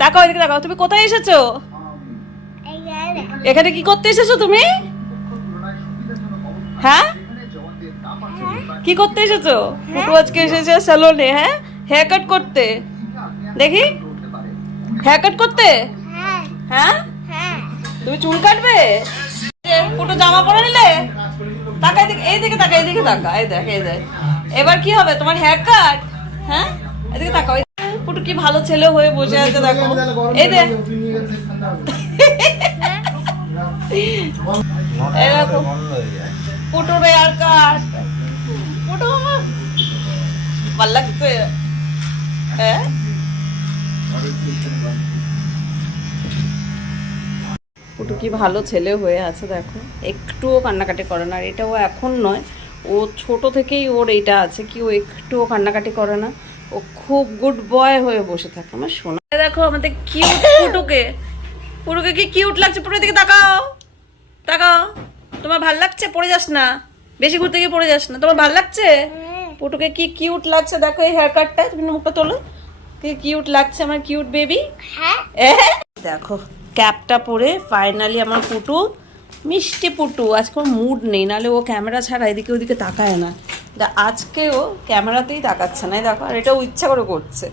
তাকাও এদিকে তাকাও, তুমি কোথায় এসেছো? এখানে কি করতে এসেছো তুমি? হ্যাঁ, কি করতে এসেছো? পুটু আজকে এসেছে স্যালনে, হ্যাঁ হেয়ার কাট করতে। দেখি হেয়ার কাট করতে। হ্যাঁ, তুমি চুল কাটবে? পুটু জামা পরে নিলে? তাকা এদিকে, এইদিকে তাকা, এইদিকে তাকা, এই দেখ এই দেখ। এবার কি হবে তোমার হেয়ার কাট? হ্যাঁ, এদিকে তাকাও। পুটু কি ভালো ছেলে হয়ে বসে আছে দেখো, এই দেখ। এই দেখো পুটুর হেয়ার কাট। পুটু ভাল লাগছে? হ্যাঁ, পুটু কি ভালো ছেলে হয়ে আছে দেখো, একটুও কান্নাকাটি করে না। আর এটাও এখন নয়, ও ছোট থেকেই ওর এইটা আছে কি ও একটুও কান্নাকাটি করে না, ও খুব গুড বয় হয়ে বসে থাকে। আমার সোনা দেখো আমাদের কিউট পুটুকে, পুটুকে কি কিউট লাগছে। পুটুর দিকে তাকাও, তাকাও। তোমার ভাল লাগছে? পড়ে যাস না, বেশি ঘুরতে গিয়ে পড়ে যাস না। তোমার ভাল লাগছে? পুটুকে কি কিউট লাগছে দেখো এই হেয়ার কাটটা। তুমি মুখটা তোলো, কি কিউট লাগছে আমার কিউট বেবি। দেখো ক্যাপটা পরে ফাইনালি আমার পুটু, মিষ্টি পুটু। আজকে ওর মুড নেই, নাহলে ও ক্যামেরা ছাড়া এদিকে ওদিকে তাকায় না। আজকে ও ক্যামেরাতেই তাকাচ্ছে না, দেখো। আর এটা ও ইচ্ছা করে করছে।